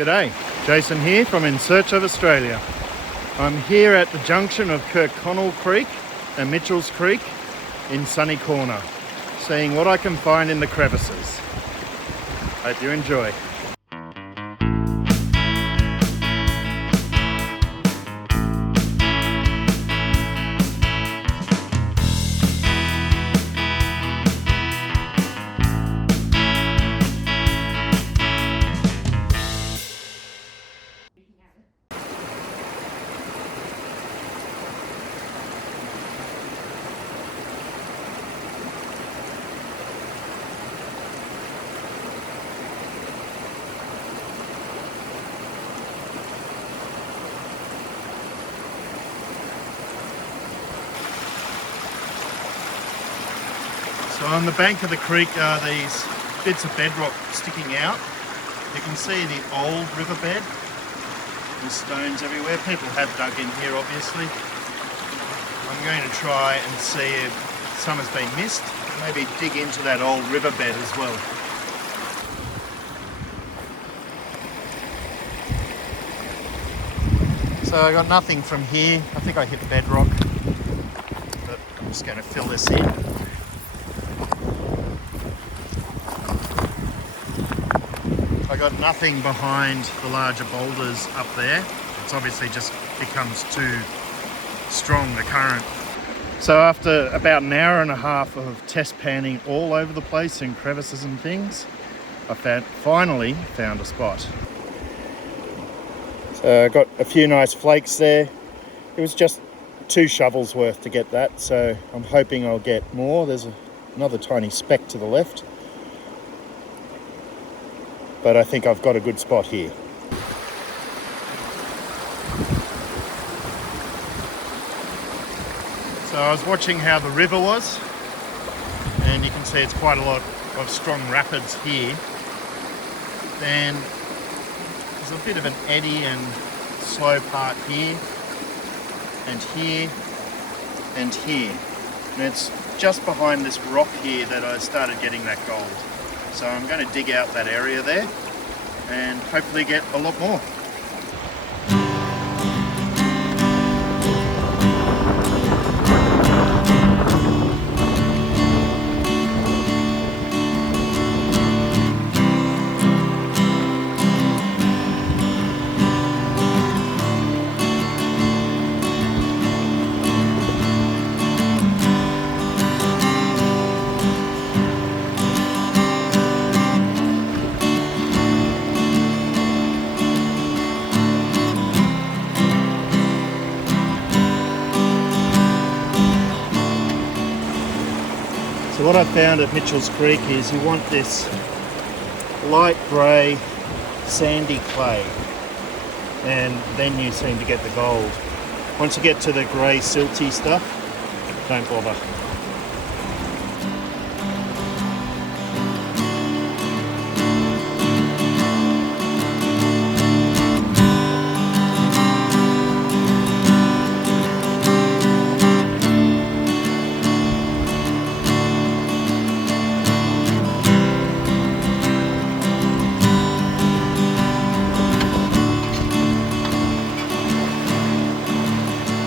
G'day, Jason here from In Search of Australia. I'm here at the junction of Kirkconnell Creek and Mitchell's Creek in Sunny Corner, seeing what I can find in the crevices. Hope you enjoy. So on the bank of the creek are these bits of bedrock sticking out. You can see the old riverbed. There's stones everywhere. People have dug in here, obviously. I'm going to try and see if some has been missed. Maybe dig into that old riverbed as well. So I got nothing from here. I think I hit bedrock, but I'm just going to fill this in. I got nothing behind the larger boulders up there. It's obviously just becomes too strong, the current. So after about an hour and a half of test panning all over the place in crevices and things, I finally found a spot. So I got a few nice flakes there. It was just 2 shovels worth to get that, so I'm hoping I'll get more. There's another tiny speck to the left, but I think I've got a good spot here. So I was watching how the river was, and you can see it's quite a lot of strong rapids here. Then there's a bit of an eddy and slow part here, and here, and here. And it's just behind this rock here that I started getting that gold. So I'm going to dig out that area there and hopefully get a lot more. So what I found at Mitchell's Creek is you want this light grey sandy clay, and then you seem to get the gold. Once you get to the grey silty stuff, don't bother.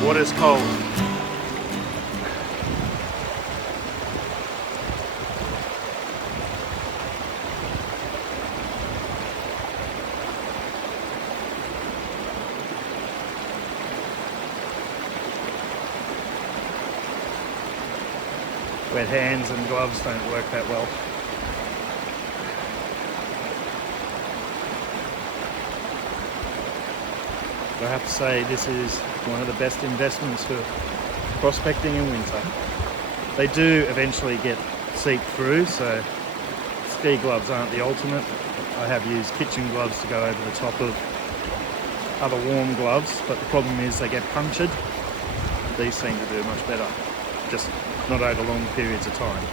Water's cold. Wet hands and gloves don't work that well. I have to say this is one of the best investments for prospecting in winter. They do eventually get seeped through, so ski gloves aren't the ultimate. I have used kitchen gloves to go over the top of other warm gloves, but the problem is they get punctured. These seem to do much better, just not over long periods of time.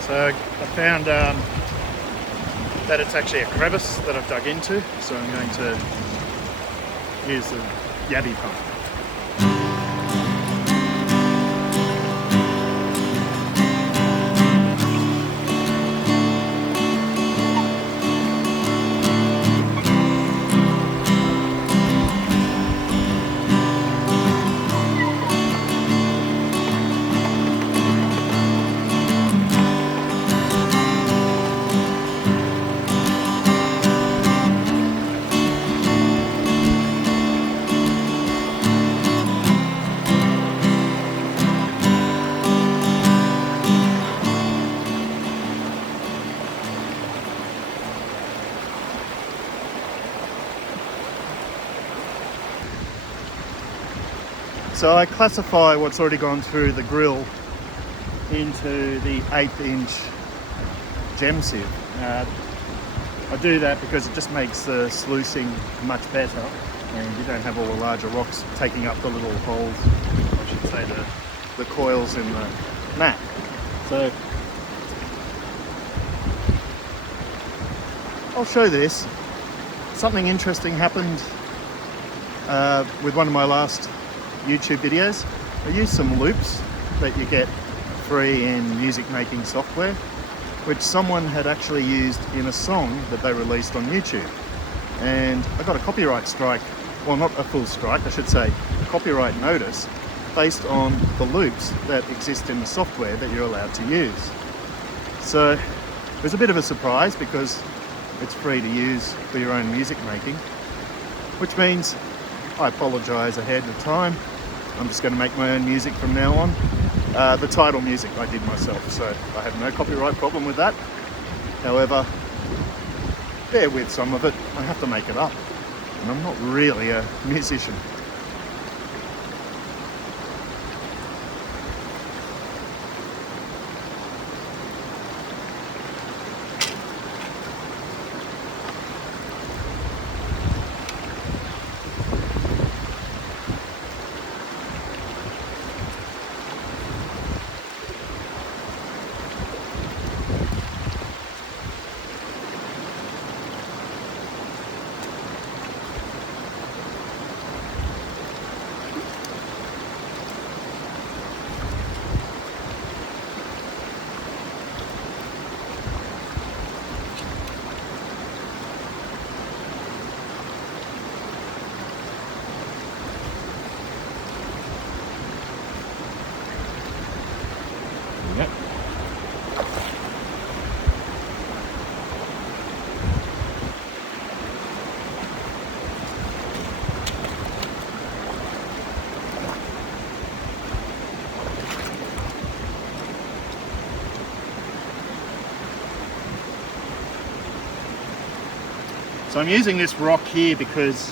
So I found that it's actually a crevice that I've dug into, so I'm going to use the yabby pump. So I classify what's already gone through the grill into the 1/8" gem sieve. I do that because it just makes the sluicing much better, and you don't have all the larger rocks taking up the little holes, I should say the coils in the mat. So I'll show this. Something interesting happened with one of my last YouTube videos. I used some loops that you get free in music making software, which someone had actually used in a song that they released on YouTube. And I got a copyright strike, well, not a full strike, I should say, a copyright notice based on the loops that exist in the software that you're allowed to use. So it was a bit of a surprise because it's free to use for your own music making, which means I apologize ahead of time. I'm just going to make my own music from now on. The title music I did myself, so I have no copyright problem with that. However, bear with some of it. I have to make it up, and I'm not really a musician. Yep. So I'm using this rock here because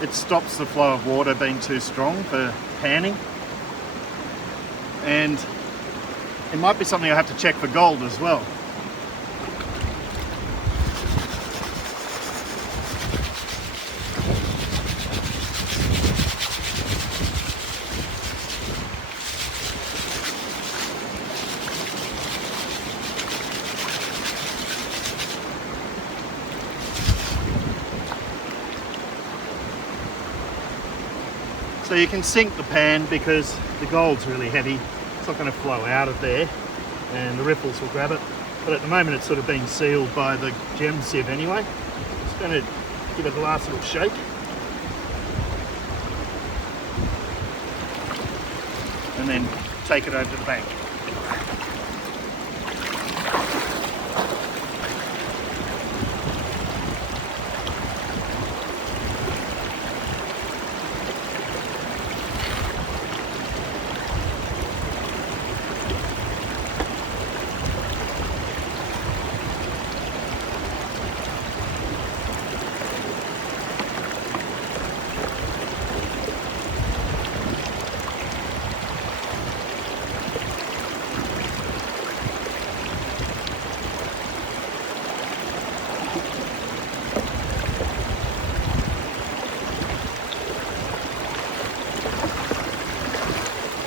it stops the flow of water being too strong for panning, and it might be something I have to check for gold as well. So you can sink the pan because the gold's really heavy. It's not going to flow out of there and the ripples will grab it. But at the moment it's sort of being sealed by the gem sieve anyway. Just going to give it a last little shake. And then take it over to the bank.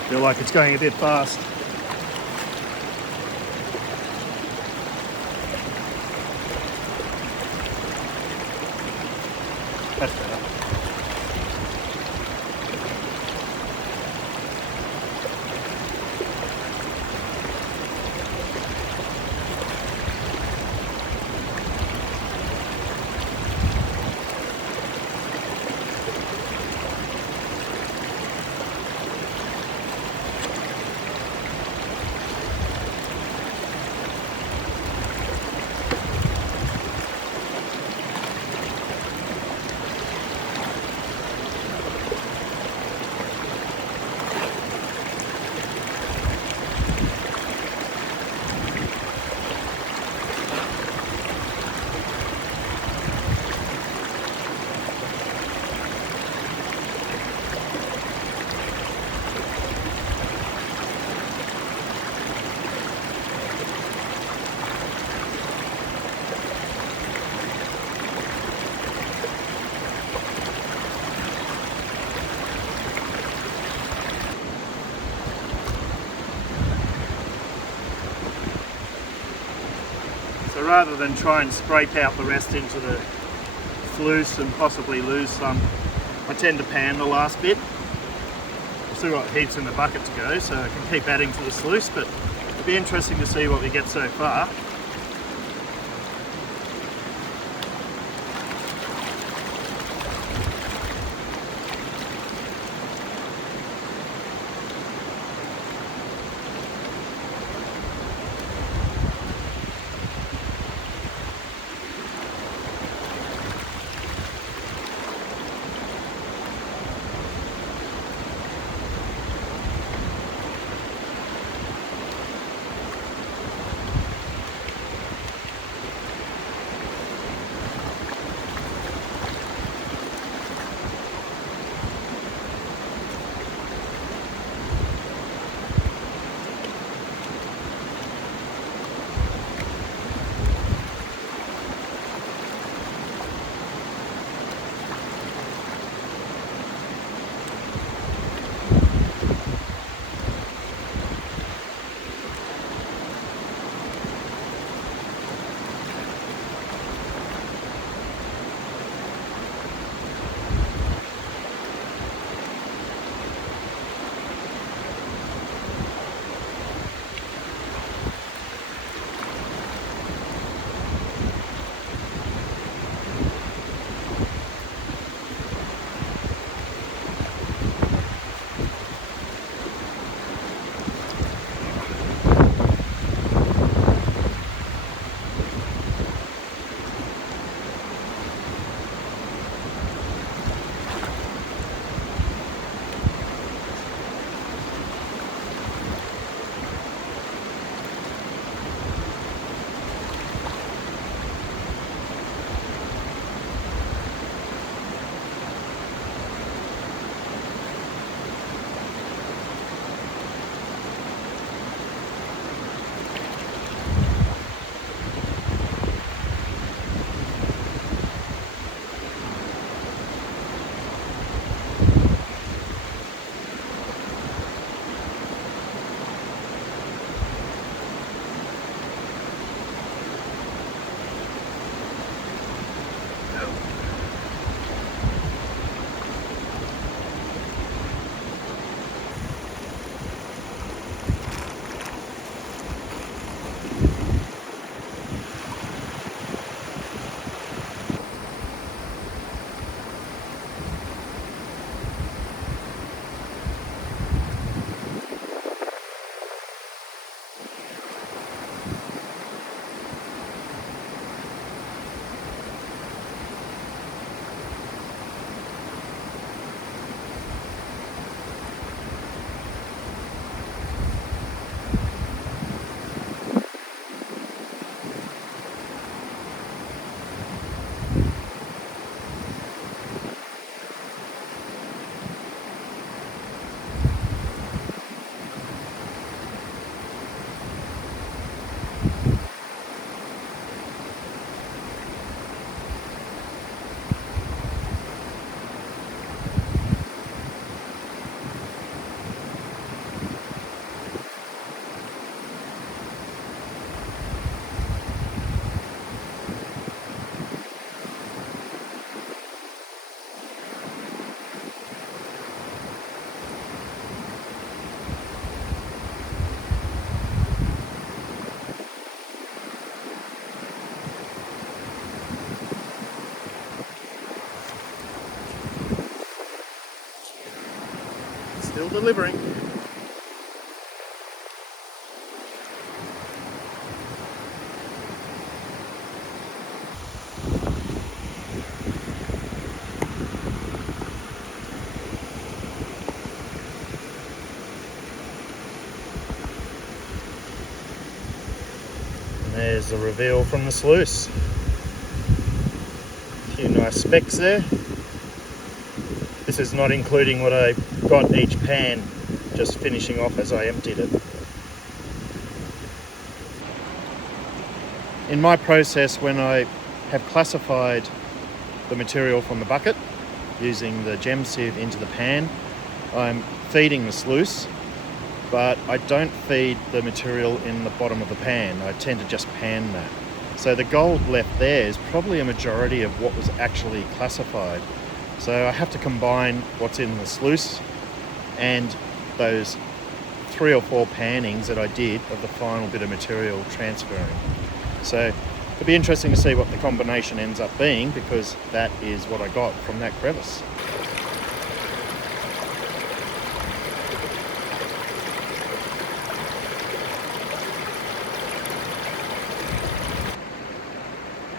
Feel like it's going a bit fast. That's better. rather than try and scrape out the rest into the sluice and possibly lose some, I tend to pan the last bit. I've still got heaps in the bucket to go, so I can keep adding to the sluice, but it'll be interesting to see what we get so far. Still delivering. And there's the reveal from the sluice. A few nice specks there. This is not including what I got each pan, just finishing off as I emptied it. In my process, when I have classified the material from the bucket using the gem sieve into the pan, I'm feeding the sluice, but I don't feed the material in the bottom of the pan. I tend to just pan that. So the gold left there is probably a majority of what was actually classified. So I have to combine what's in the sluice and those 3 or 4 pannings that I did of the final bit of material transferring. So it'll be interesting to see what the combination ends up being, because that is what I got from that crevice.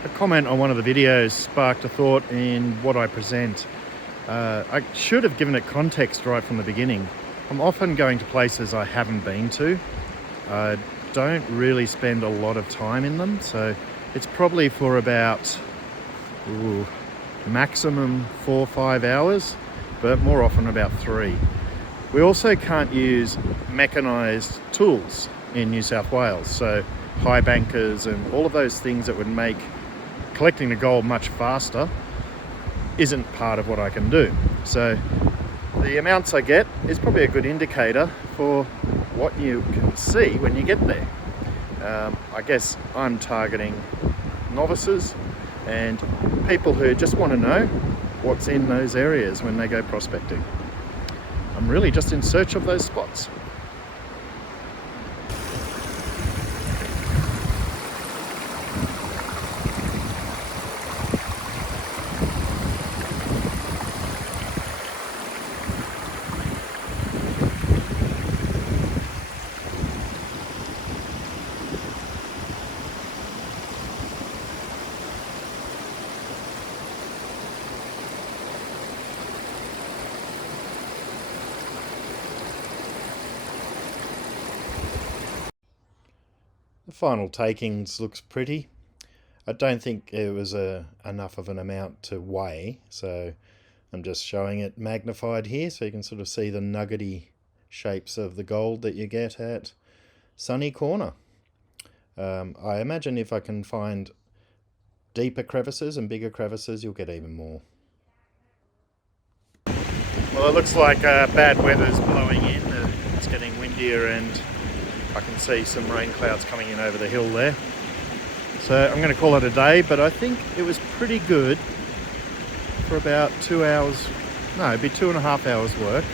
A comment on one of the videos sparked a thought in what I present. I should have given it context right from the beginning. I'm often going to places I haven't been to. I don't really spend a lot of time in them, so it's probably for about maximum 4 or 5 hours, but more often about 3. We also can't use mechanised tools in New South Wales, so high bankers and all of those things that would make collecting the gold much faster isn't part of what I can do. So the amounts I get is probably a good indicator for what you can see when you get there. I guess I'm targeting novices and people who just want to know what's in those areas when they go prospecting. I'm really just in search of those spots. The final takings looks pretty. I don't think it was enough of an amount to weigh, so I'm just showing it magnified here so you can sort of see the nuggety shapes of the gold that you get at Sunny Corner. I imagine if I can find deeper crevices and bigger crevices, you'll get even more. Well, it looks like bad weather's blowing in. It's getting windier and I can see some rain clouds coming in over the hill there. So I'm going to call it a day, but I think it was pretty good for about 2 hours. No, it'd be 2.5 hours work.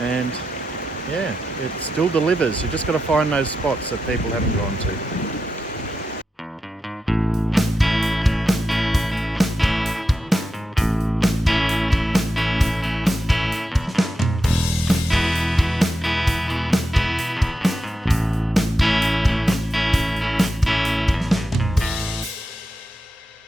And yeah, it still delivers. You just got to find those spots that people haven't gone to.